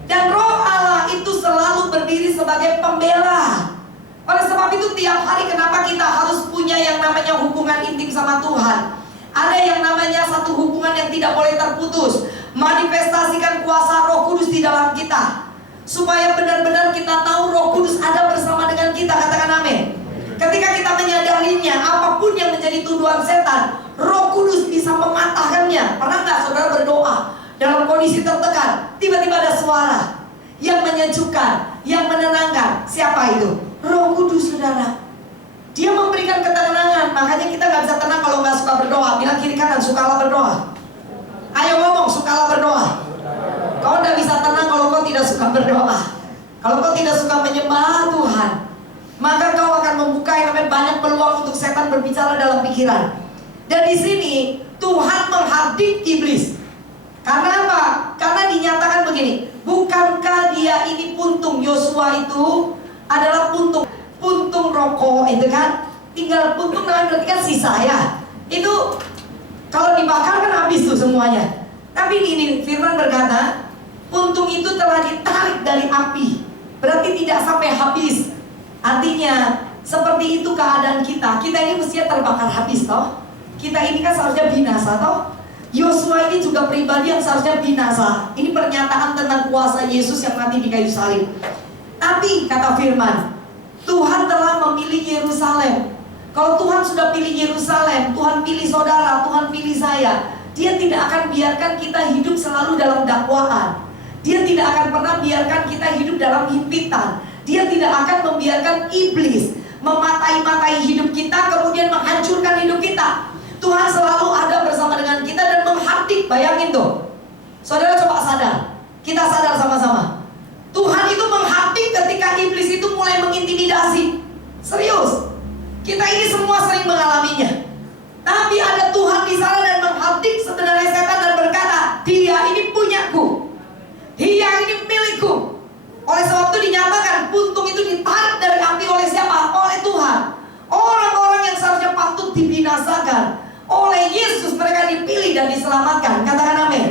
Dan Roh Allah itu selalu berdiri sebagai pembela. Oleh sebab itu tiap hari kenapa kita harus punya yang namanya hubungan intim sama Tuhan. Ada yang namanya satu hubungan yang tidak boleh terputus. Manifestasikan kuasa Roh Kudus di dalam kita, supaya benar-benar kita tahu Roh Kudus ada bersama dengan kita. Katakan amin. Ketika kita menyadarinya, apapun yang menjadi tuduhan setan, Roh Kudus bisa mematahkannya. Pernah nggak saudara berdoa dalam kondisi tertekan, tiba-tiba ada suara yang menyejukkan, yang menenangkan? Siapa itu? Roh Kudus saudara. Dia memberikan ketenangan. Makanya kita nggak bisa tenang kalau nggak suka berdoa. Bilang kiri kanan, sukalah berdoa. Ayo ngomong, sukalah berdoa. Kau tidak bisa tenang kalau kau tidak suka berdoa. Kalau kau tidak suka menyembah Tuhan, maka kau akan membuka yang namanya banyak peluang untuk setan berbicara dalam pikiran. Dan di sini Tuhan menghardik iblis. Karena apa? Karena dinyatakan begini, bukankah dia ini puntung? Yosua itu adalah puntung rokok itu kan. Tinggal puntung namanya berarti kan sisa ya. Itu kalau dibakar kan habis tuh semuanya. Tapi ini firman berkata, puntung itu telah ditarik dari api. Berarti tidak sampai habis. Artinya seperti itu keadaan kita. Kita ini mestinya terbakar habis toh. Kita ini kan seharusnya binasa toh. Yosua ini juga pribadi yang seharusnya binasa. Ini pernyataan tentang kuasa Yesus yang mati di kayu salib. Tapi kata firman, Tuhan telah memilih Yerusalem. Kalau Tuhan sudah pilih Yerusalem, Tuhan pilih saudara, Tuhan pilih saya, Dia tidak akan biarkan kita hidup selalu dalam dakwaan. Dia tidak akan pernah biarkan kita hidup dalam himpitan. Dia tidak akan membiarkan iblis mematai-matai hidup kita, kemudian menghancurkan hidup kita. Tuhan selalu ada bersama dengan kita dan menghardik. Bayangin tuh, saudara coba sadar. Kita sadar sama-sama. Tuhan itu menghardik ketika iblis itu mulai mengintimidasi. dibinasakan. Oleh Yesus mereka dipilih dan diselamatkan. Katakan amin.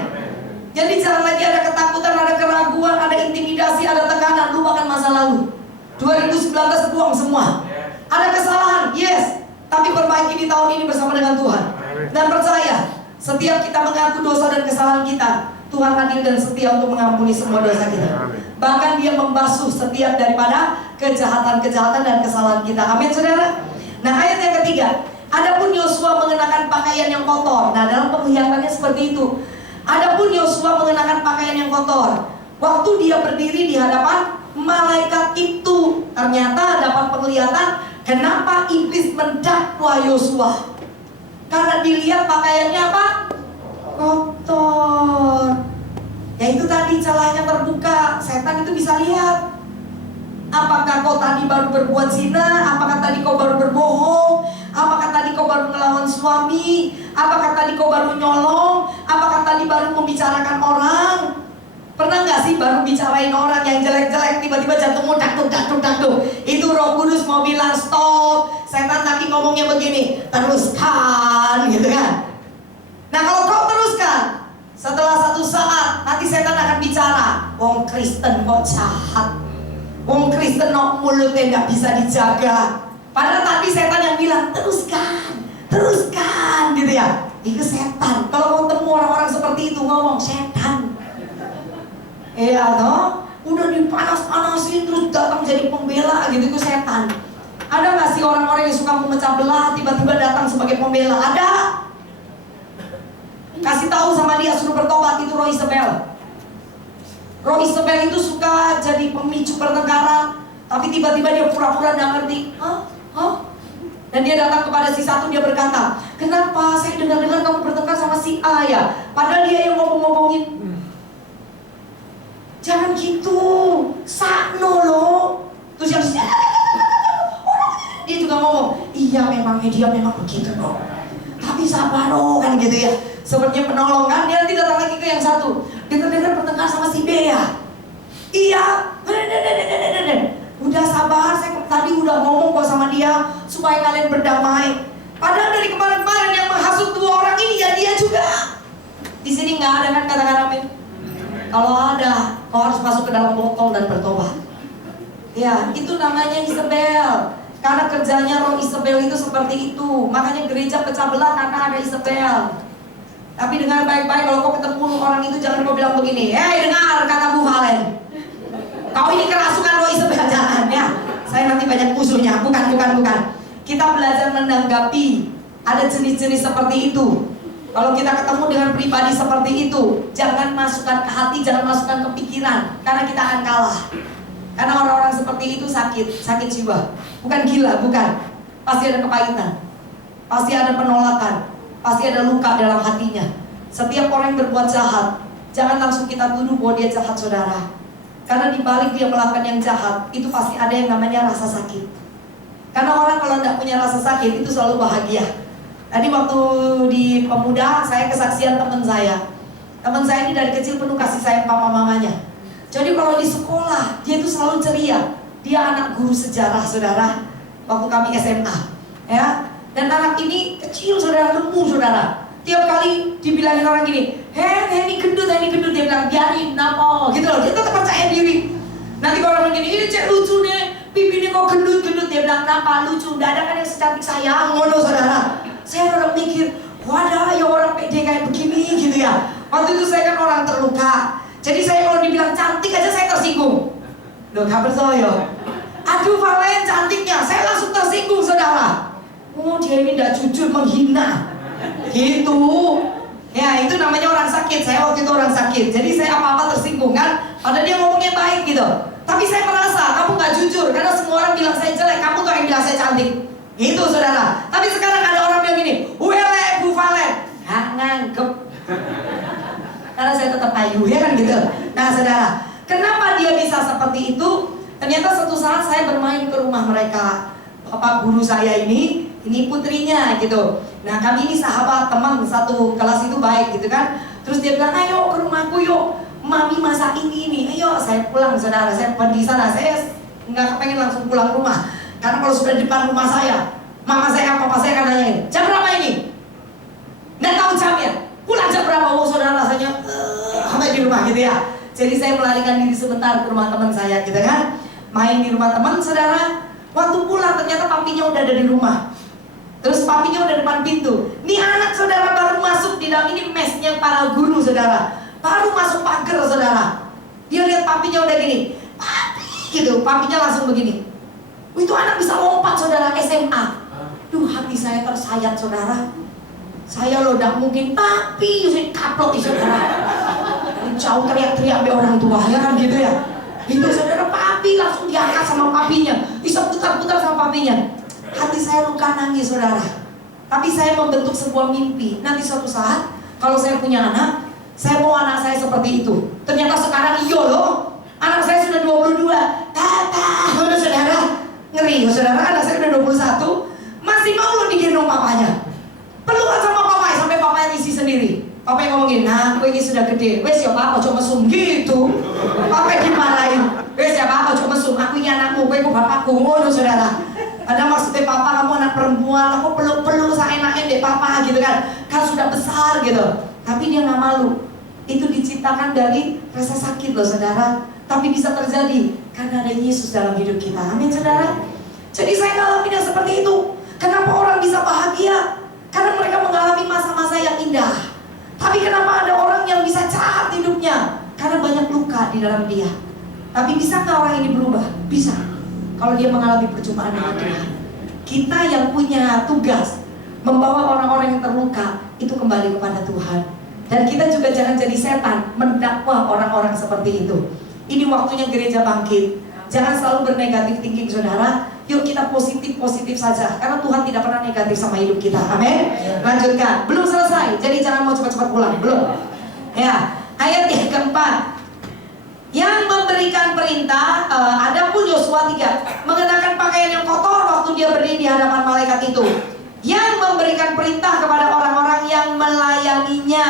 Jadi jangan lagi ada ketakutan, ada keraguan, ada intimidasi, ada tekanan. Lupakan masa lalu. 2019 buang semua. Ada kesalahan, yes, tapi perbaiki di tahun ini bersama dengan Tuhan. Dan percaya, setiap kita mengaku dosa dan kesalahan kita, Tuhan adil dan setia untuk mengampuni semua dosa kita. Bahkan Dia membasuh setiap daripada kejahatan-kejahatan dan kesalahan kita. Amin, saudara. Nah, ayat yang ketiga, adapun Yosua mengenakan pakaian yang kotor. Nah, dalam penglihatannya seperti itu. Adapun Yosua mengenakan pakaian yang kotor. Waktu dia berdiri di hadapan malaikat itu, ternyata dapat penglihatan kenapa iblis mendakwa Yosua. Karena dilihat pakaiannya apa? Kotor. Ya itu tadi celahnya terbuka. Setan itu bisa lihat. Apakah kau tadi baru berbuat zina? Apakah tadi kau baru berbohong? Apakah tadi kau baru melawan suami? Apakah tadi kau baru nyolong? Apakah tadi baru membicarakan orang? Pernah gak sih baru bicarain orang yang jelek-jelek, tiba-tiba jantungmu dakduk. Itu Roh Kudus mau bilang stop. Setan tadi ngomongnya begini, teruskan, gitu kan. Nah kalau kau teruskan, setelah satu saat nanti setan akan bicara, wong Kristen kok jahat, wong Kristen kok mulutnya gak bisa dijaga. Padahal tadi setan yang bilang teruskan, gitu ya. Itu setan. Kalau mau temu orang-orang seperti itu ngomong setan. Iya toh, udah dipanas-panasin terus datang jadi pembela gitu, itu setan. Ada gak sih orang-orang yang suka memecah belah tiba-tiba datang sebagai pembela? Ada. Kasih tahu sama dia suruh bertobat, itu Roh Isabel. Roh Isabel itu suka jadi pemicu pertengkaran, tapi tiba-tiba dia pura-pura gak ngerti. Dan dia datang kepada si satu, dia berkata, kenapa saya dengar-dengar kamu bertengkar sama si A ya? Padahal dia yang ngomong-ngomongin. Jangan gitu, sakno loh. Terus yang dia juga ngomong, iya memangnya dia memang begitu loh. Tapi sabar loh, kan gitu ya. Sepertinya penolong kan, dia nanti datang lagi ke yang satu. Dengar-dengar bertengkar sama si B ya. Iya, udah sabar, saya tadi udah ngomong kok sama dia supaya kalian berdamai. Padahal dari kemarin-kemarin yang menghasut dua orang ini ya dia juga. Di sini nggak ada kan kata-kata amin. Kalau ada, kau harus masuk ke dalam botol dan bertobat. Ya, itu namanya Isabel. Karena kerjanya Roh Isabel itu seperti itu. Makanya gereja pecah belah karena ada Isabel. Tapi dengar baik-baik, kalau kau ketemu orang itu jangan kau bilang begini, hei dengar kata Bu Valen, kau ini kerasukan Roh Isabel, jangan ya. Saya nanti banyak musuhnya, bukan. Kita belajar menanggapi. Ada jenis-jenis seperti itu. Kalau kita ketemu dengan pribadi seperti itu, jangan masukkan ke hati, jangan masukkan ke pikiran, karena kita akan kalah. Karena orang-orang seperti itu sakit jiwa. Bukan gila, bukan. Pasti ada kepahitan, pasti ada penolakan, pasti ada luka dalam hatinya. Setiap orang yang berbuat jahat, jangan langsung kita tuduh bahwa dia jahat, saudara. Karena dibalik dia melakukan yang jahat, itu pasti ada yang namanya rasa sakit. Karena orang kalau tidak punya rasa sakit, itu selalu bahagia. Tadi waktu di pemuda, saya kesaksian teman saya. Teman saya ini dari kecil penuh kasih sayang papa mamanya. Jadi kalau di sekolah, dia itu selalu ceria. Dia anak guru sejarah, saudara. Waktu kami SMA, ya. Dan anak ini kecil, saudara, lemu, saudara. Tiap kali dibilangin orang gini, ini gendut, dia bilang biarin, napa, gitu loh. Dia tetap percaya diri. Nanti kalau orang gini, ini cek lucu nih, pipinya kok gendut, dia bilang napa, lucu. Nggak ada kan yang secantik saya, ngono, saudara. Saya udah mikir, wadah ya orang pede kayak begini gitu ya. Waktu itu saya kan orang terluka. Jadi saya kalau dibilang cantik aja saya tersinggung. Loh gak percaya. Aduh Valen cantiknya, saya langsung tersinggung, saudara. Oh dia ini gak jujur, menghina. Gitu. Ya itu namanya orang sakit. Saya waktu itu orang sakit. Jadi saya apa-apa tersinggung kan. Padahal dia ngomongnya baik gitu. Tapi saya merasa kamu gak jujur. Karena semua orang bilang saya jelek, kamu tuh yang bilang saya cantik. Gitu saudara. Tapi sekarang ada orang bilang gini, wele Bu Valen, nggak nganggep. Karena saya tetap ayu ya kan gitu. Nah saudara, kenapa dia bisa seperti itu? Ternyata suatu saat saya bermain ke rumah mereka. Bapak guru saya ini putrinya gitu. Nah kami ini sahabat, teman satu kelas itu baik gitu kan. Terus dia bilang, ayo ke rumahku yuk, mami masak ini nih. Ayo saya pulang saudara, saya pergi sana. Saya nggak kepengen langsung pulang rumah. Karena kalau sudah di depan rumah saya, Mama saya, papa saya akan nanyain, jam berapa ini? Nggak tahu jamnya. Pulang jam berapa? Oh saudara rasanya sampai di rumah gitu ya. Jadi saya melarikan diri sebentar ke rumah teman saya gitu kan. Main di rumah teman saudara. Waktu pulang ternyata papinya udah ada di rumah. Terus papinya udah depan pintu. Nih anak saudara baru masuk di dalam, ini mesnya para guru saudara. Baru masuk pagar saudara. Dia lihat papinya udah gini. Papi gitu, papinya langsung begini. Itu anak bisa lompat saudara, SMA. Duh, hati saya tersayat saudara. Saya loh gak mungkin papi, saya kaplok saudara. Jauh teriak-teriak be orang tua ya kan gitu ya. Itu saudara, papi langsung diangkat sama papinya. Bisa putar-putar sama papinya. Hati saya luka nangis saudara. Tapi saya membentuk sebuah mimpi. Nanti suatu saat kalau saya punya anak, saya mau anak saya seperti itu. Ternyata sekarang iya loh. Anak saya sudah 22. Tata, saudara. Ngeri saudara, anak saya udah 21. Masih mau lo digendong papanya. Pelukan sama papa sampai papanya risih sendiri. Papa yang ngomongin, nah gue ini sudah gede. Wes ya pak, ojo mesum gitu. Papa dimarahin. Wes ya pak, ojo mesum. Aku ini anakmu, gue bapakku. Ngono saudara. Ada maksudnya papa kamu anak perempuan, aku peluk-peluk seenaknya deh papa gitu kan. Kan sudah besar gitu. Tapi dia nggak malu. Itu diciptakan dari rasa sakit loh saudara. Tapi bisa terjadi karena ada Yesus dalam hidup kita. Amin saudara. Jadi saya ngalamin yang seperti itu. Kenapa orang bisa bahagia? Karena mereka mengalami masa-masa yang indah. Tapi kenapa ada orang yang bisa jahat hidupnya? Karena banyak luka di dalam dia. Tapi bisa nggak orang ini berubah? Bisa. Kalau dia mengalami perjumpaan dengan Tuhan. Kita yang punya tugas membawa orang-orang yang terluka itu kembali kepada Tuhan. Dan kita juga jangan jadi setan mendakwa orang-orang seperti itu. Ini waktunya gereja bangkit. Jangan selalu bernegatif thinking saudara. Yuk kita positif saja. Karena Tuhan tidak pernah negatif sama hidup kita. Amin. Lanjutkan. Belum selesai. Jadi jangan mau cepat-cepat pulang. Belum. Ya. Ayat yang keempat. Yang memberikan perintah. Adapun Yosua 3 mengenakan pakaian yang kotor waktu dia berdiri di hadapan malaikat itu. Yang memberikan perintah kepada orang-orang yang melayaninya.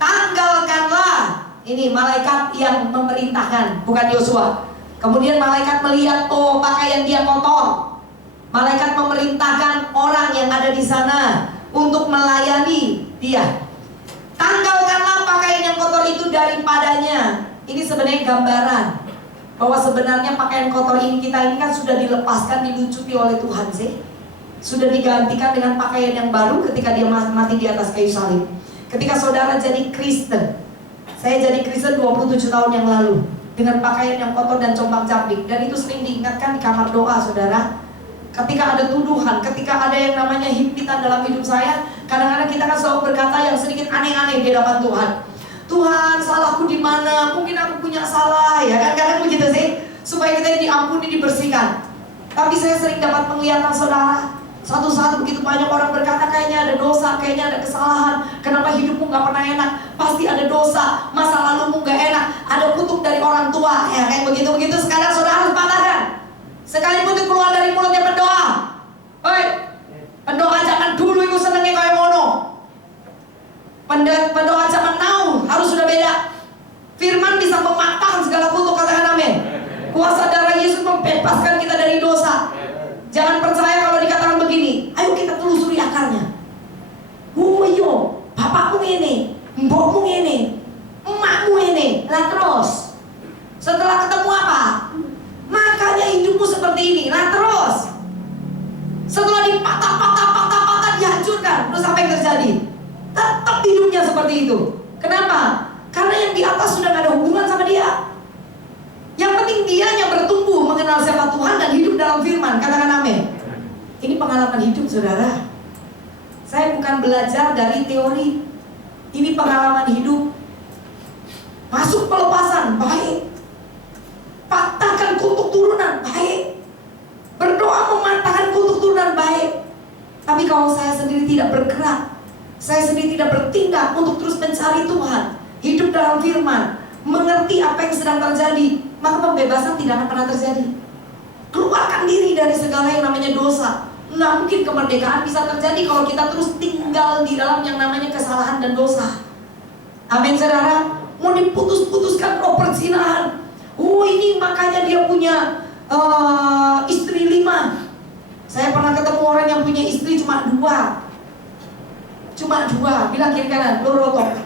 Tanggalkanlah. Ini malaikat yang memerintahkan, bukan Yosua. Kemudian malaikat melihat, oh pakaian dia kotor. Malaikat memerintahkan orang yang ada di sana untuk melayani dia. Tanggalkanlah pakaian yang kotor itu daripadanya. Ini sebenarnya gambaran bahwa sebenarnya pakaian kotor ini kita ini kan sudah dilepaskan, dilucuti oleh Tuhan sih. Sudah digantikan dengan pakaian yang baru ketika dia mati di atas kayu salib. Ketika saudara jadi Kristen, saya jadi Kristen 27 tahun yang lalu dengan pakaian yang kotor dan compang-camping. Dan itu sering diingatkan di kamar doa saudara. Ketika ada tuduhan, ketika ada yang namanya himpitan dalam hidup saya, kadang-kadang kita kan selalu berkata yang sedikit aneh-aneh di hadapan Tuhan. Tuhan, salahku di mana? Mungkin aku punya salah, ya kan? Kadang begitu sih, supaya kita diampuni, dibersihkan. Tapi saya sering dapat penglihatan saudara. Suatu saat begitu banyak orang berkata kayaknya ada dosa, kayaknya ada kesalahan. Kenapa hidupmu gak pernah enak? Pasti ada dosa, masa lalumu gak enak. Ada kutuk dari orang tua, ya kayak begitu-begitu. Sekarang saudara harus patahkan. Sekalipun itu keluar dari mulutnya pendoa. Hei, pendoa jangan dulu itu senengnya kayak mono. Pendoa zaman now harus sudah beda. Firman bisa mematahkan segala kutuk, katakan amin. Kuasa darah Yesus membebaskan kita dari dosa. Jangan percaya kalau dikatakan begini. Ayo kita telusuri akarnya. Yo, bapakmu ini, mbokmu ini, emakmu ini. Lah terus setelah ketemu apa? Makanya hidupmu seperti ini. Lah terus setelah dipatah-patah dihancurkan, terus apa yang terjadi? Tetap hidupnya seperti itu. Kenapa? Karena yang di atas sudah gak ada hubungan sama dia. Yang penting dia yang bertumbuh mengenal siapa Tuhan dan hidup dalam firman. Katakan amin. Ini pengalaman hidup saudara. Saya bukan belajar dari teori. Ini pengalaman hidup. Masuk pelepasan, baik. Patahkan kutuk turunan, baik. Berdoa mematahkan kutuk turunan, baik. Tapi kalau saya sendiri tidak bergerak, saya sendiri tidak bertindak untuk terus mencari Tuhan, hidup dalam firman, mengerti apa yang sedang terjadi, maka pembebasan tidak akan pernah terjadi. Keluarkan diri dari segala yang namanya dosa. Nggak mungkin kemerdekaan bisa terjadi kalau kita terus tinggal di dalam yang namanya kesalahan dan dosa. Amin saudara. Mau diputus-putuskan perzinahan. Oh ini makanya dia punya istri 5. Saya pernah ketemu orang yang punya istri cuma 2. Cuma 2, bilang kiri kanan, lorotok.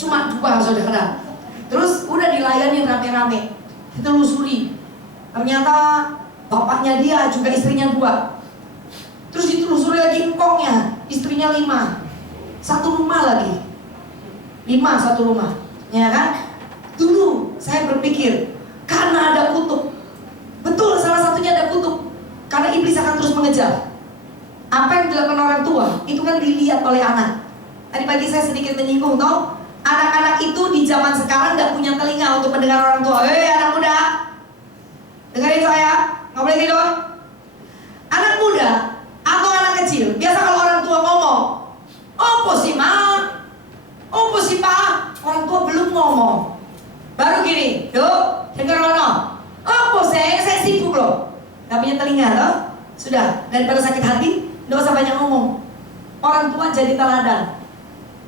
Cuma 2 saudara. Terus udah dilayani rame-rame, ditelusuri. Ternyata bapaknya dia juga istrinya 2. Terus ditelusuri lagi engkongnya, istrinya 5. Satu rumah lagi, 5 satu rumah, ya kan? Dulu saya berpikir karena ada kutuk. Betul, salah satunya ada kutuk. Karena iblis akan terus mengejar. Apa yang dilakukan orang tua itu kan dilihat oleh anak. Tadi pagi saya sedikit menyinggung toh, anak-anak itu di zaman sekarang gak punya telinga untuk mendengar orang tua. Anak muda, dengerin saya, nggak boleh tidur. Anak muda atau anak kecil, biasa kalau orang tua ngomong, opo sih ma, opo sih pa, orang tua belum ngomong, baru gini, yuk dengar ono, opo saya sibuk loh, nggak punya telinga loh. Sudah, daripada sakit hati, nggak usah banyak ngomong. Orang tua jadi teladan.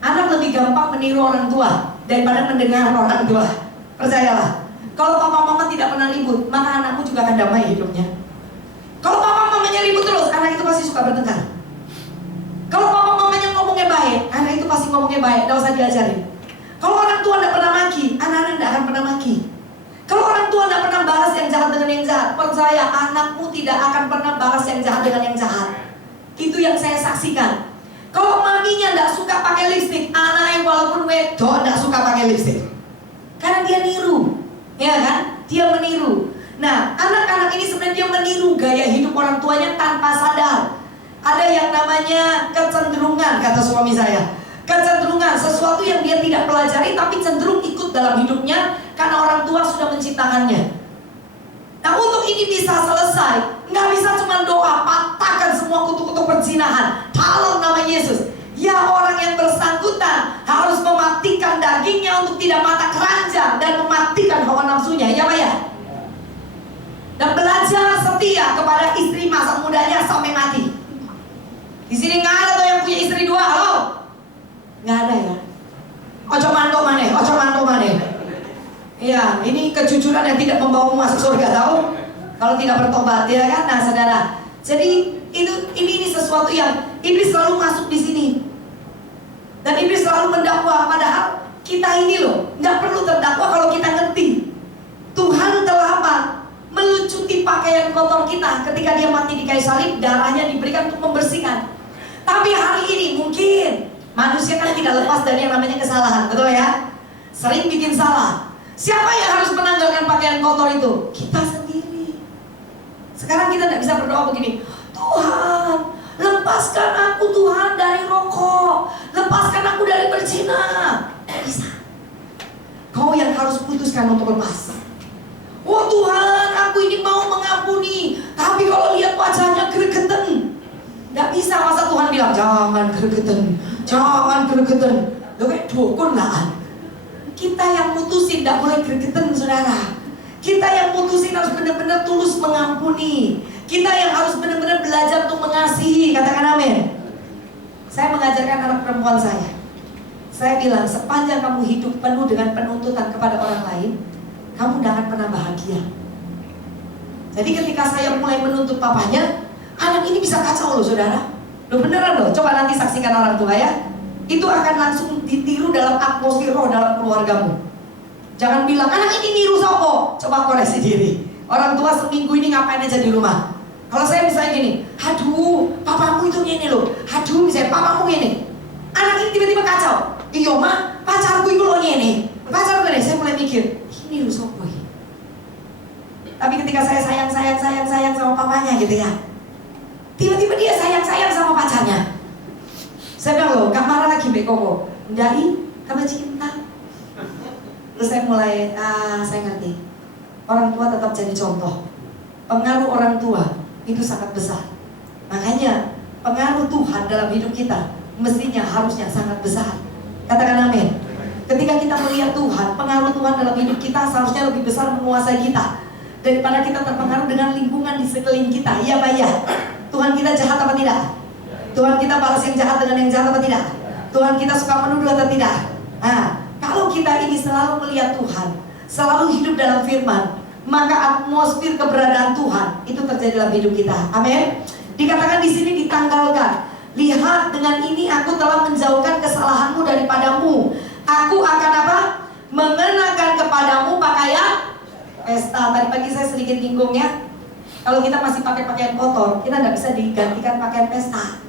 Anak lebih gampang meniru orang tua daripada mendengar orang tua. Percayalah. Kalau papa mama tidak pernah ribut, maka anakmu juga akan damai hidupnya. Kalau papa mamanya ribut terus, anak itu pasti suka bertengkar. Kalau papa mamanya ngomongnya baik, anak itu pasti ngomongnya baik, nggak usah diajarin. Kalau orang tua tidak pernah maki, anak-anak tidak akan pernah maki. Kalau orang tua tidak pernah balas yang jahat dengan yang jahat, percaya anakmu tidak akan pernah balas yang jahat dengan yang jahat. Itu yang saya saksikan. Kalau maminya tidak suka pakai lipstik, anak yang walaupun wedok tidak suka pakai lipstik, karena dia niru, ya kan? Dia meniru. Nah, anak-anak ini sebenarnya dia meniru gaya hidup orang tuanya tanpa sadar. Ada yang namanya kecenderungan, kata suami saya. Kecenderungan, sesuatu yang dia tidak pelajari tapi cenderung ikut dalam hidupnya karena orang tua sudah menciptakannya. Nah, untuk ini bisa selesai, nggak bisa cuma doa, patahkan semua kutuk-kutuk perzinahan, dalam nama Yesus. Ya, orang yang bersangkutan harus mematikan dagingnya untuk tidak mata keranjang dan mematikan hawa nafsunya, ya Pak ya? Dan belajar setia kepada istri masa mudanya sampai mati. Di sini nggak ada tuh yang punya istri 2, halo? Nggak ada ya? Ojo mantuk maneh, ojo mantuk maneh. Iya, ini kejujuran yang tidak membawamu masuk surga, tahu? Kalau tidak bertobat, ya kan? Nah, saudara. Jadi ini sesuatu yang iblis selalu masuk di sini. Dan iblis selalu mendakwa, padahal kita ini loh nggak perlu terdakwa kalau kita ngerti. Tuhan telah apa? Melucuti pakaian kotor kita ketika dia mati di kayu salib, darahnya diberikan untuk membersihkan. Tapi hari ini mungkin manusia kan tidak lepas dari yang namanya kesalahan, betul ya? Sering bikin salah. Siapa yang harus menanggalkan pakaian kotor itu? Kita sendiri. Sekarang kita tidak bisa berdoa begini, Tuhan, lepaskan aku Tuhan dari rokok, lepaskan aku dari berzina. Tidak bisa. Kau yang harus putuskan untuk lepas. Oh Tuhan, aku ini mau mengampuni, tapi kalau lihat wajahnya gregeten. Tidak bisa, masa Tuhan bilang jangan gregeten, jangan gregeten. Loh kayak dukun lah. Kita yang mutusin tidak boleh gregeten, saudara. Kita yang mutusin harus benar-benar tulus mengampuni. Kita yang harus benar-benar belajar untuk mengasihi. Katakan amin. Saya mengajarkan anak perempuan saya. Saya bilang, sepanjang kamu hidup penuh dengan penuntutan kepada orang lain, kamu tidak akan pernah bahagia. Jadi ketika saya mulai menuntut papanya, anak ini bisa kacau loh saudara. Loh beneran loh, coba nanti saksikan orang tua ya. Itu akan langsung ditiru dalam atmosfer roh dalam keluargamu. Jangan bilang, anak ini niru sopo. Coba koreksi diri. Orang tua seminggu ini ngapain aja di rumah. Kalau saya misalnya gini, aduh papamu itu gini loh, aduh misalnya papamu gini. Anak ini tiba-tiba kacau. Iyo mah, pacarku itu loh gini. Pacarku gini, saya mulai mikir, ini niru sopo ini. Tapi ketika saya sayang sama papanya gitu ya, tiba-tiba dia sayang sama pacarnya. Saya bilang loh, gak marah lagi Mbak Koko. Ndai, kamu cinta. Terus saya mulai, saya ngerti. Orang tua tetap jadi contoh. Pengaruh orang tua itu sangat besar. Makanya pengaruh Tuhan dalam hidup kita mestinya harusnya sangat besar. Katakan amin. Ketika kita melihat Tuhan, pengaruh Tuhan dalam hidup kita seharusnya lebih besar menguasai kita daripada kita terpengaruh dengan lingkungan di sekeliling kita. Iya Pak ya. Tuhan kita jahat apa tidak? Tuhan kita balas yang jahat dengan yang jahat apa tidak? Tuhan kita suka menuduh atau tidak? Nah, kalau kita ini selalu melihat Tuhan, selalu hidup dalam firman, maka atmosfer keberadaan Tuhan itu terjadi dalam hidup kita. Amin. Dikatakan di sini ditanggalkan. Lihat, dengan ini aku telah menjauhkan kesalahanmu daripadamu. Aku akan apa? Mengenakan kepadamu pakaian pesta. Tadi pagi saya sedikit bingung ya. Kalau kita masih pakai pakaian kotor, kita nggak bisa digantikan pakaian pesta.